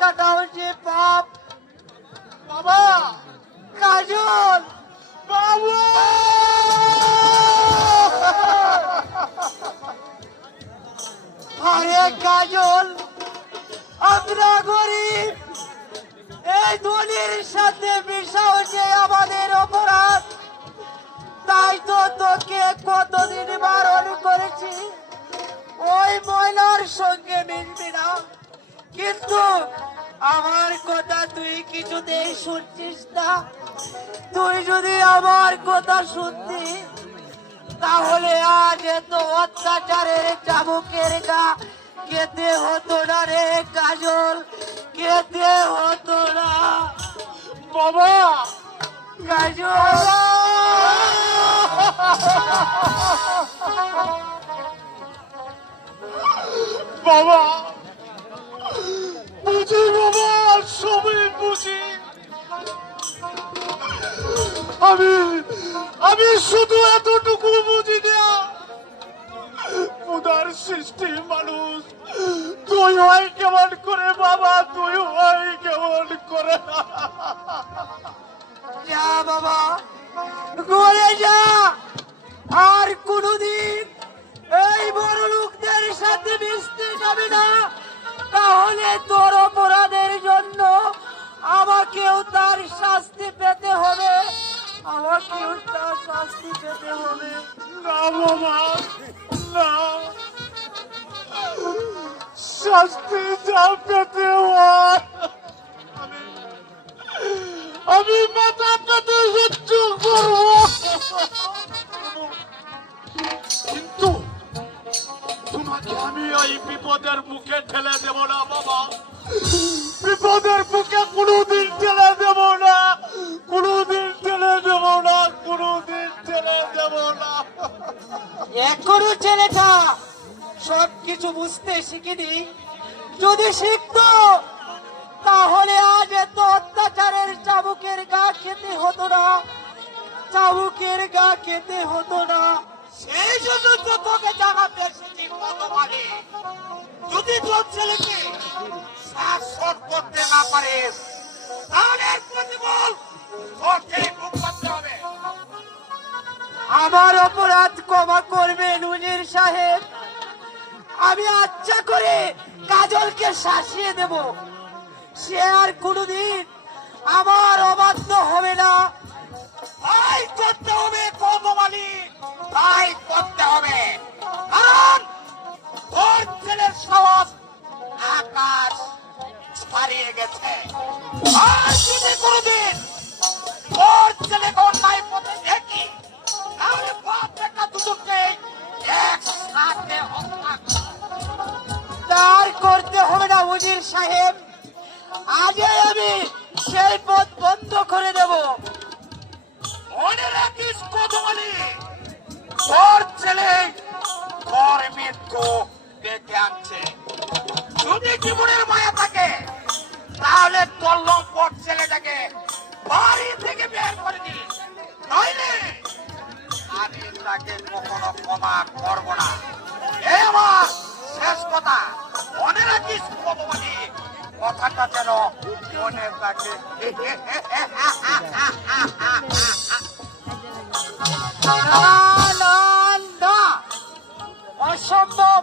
কাটাও যে পাপ। বাবা কাজল, বাবু আরে কাজল, আমরা গরিব, এই ধনির সাথে মিশাও যে আমাদের অপরাধ। তাই তো তোকে কতদিন বারণ করেছি ওই ময়লার সঙ্গে মিশবি না, কিন্তু আমার কথা তুই কিছুতেই শুনছিস না। তুই যদি আমার কথা শুনতি তাহলে আজ এত অত্যাচারের চাবুকের গা খেতে হতো না রে কাজল, খেতে হতো না। বাবা কাজল, বাবা বুঝি, বাবা সবই বুঝি। আমি শুধু এতটুকু বুঝি না, উদার সৃষ্টি মানুষ তুই হয় কেমন করে বাবা, তুই হয় কেমন করে। যা বাবা ঘরে যা, আর কোনদিন এই বড় লোকদের সাথে মিশতে যাবি না, তাহলে তোর অপরাধের জন্য আমাকেও তার শাস্তি পেতে হবে, আমাকেও তার শাস্তি পেতে হবে। না বাবা না, শাস্তি যা পেতে হয় আমি মাথা পেতে সহ্য করব, কিন্তু তোমাকে আমি ওই বিপদের মুখে ঠেলে দেব না বাবা, বিপদের মুখে কোনোদিন ঠেলে দেব না, কোনোদিন ঠেলে দেব না, কোনোদিন ঠেলে দেব না। এখনো ছেলেটা সবকিছু বুঝতে শিখিনি, যদি শিখতো তাহলে আজ এত অত্যাচারের চাবুকের গা খেতে হতো না, চাবুকের গা খেতে হতো না। সেই জন্য তো তোকে জানাতে এসেছি কতবারে, যদি তোর ছেলেকে শাসন করতে না পারিস তাহলে প্রতিফল তোকে ভোগ করতে হবে। আমার অপরাধ ক্ষমা করবেন উজির সাহেব, আমি আচ্ছা করে কাজলকে শাসিয়ে দেব, সে আর কোনদিন আমার অবাধ্য হবে না। তাই করতে হবে কতবালি, তাই করতে হবে, কারণ তোর ছেলের সাহস আকাশ ছাড়িয়ে গেছে। আর যদি কোনদিন তোর ছেলেকে অন্যায় পথে দেখি তাহলে বাপ বেটা দুটোকে একসাথে হত্যা তার করতে হবে না উজির সাহেব, আজই আমি সেই পথ বন্ধ করে দেব। মনে রাখিস কতবালি, তোর ছেলে তোর মৃত্যু ডেকে আনছে। যদি জীবনের মায়া থাকে তাহলে তোর লম্পট ছেলেটাকে বাড়ি থেকে বের করে দিস, নইলে আমি তাকে কখনো ক্ষমা করব না। এই আমার শেষ কথা, মনে রাখিস কতবালি, কথাটা যেন মনে থাকে। অসম্ভব।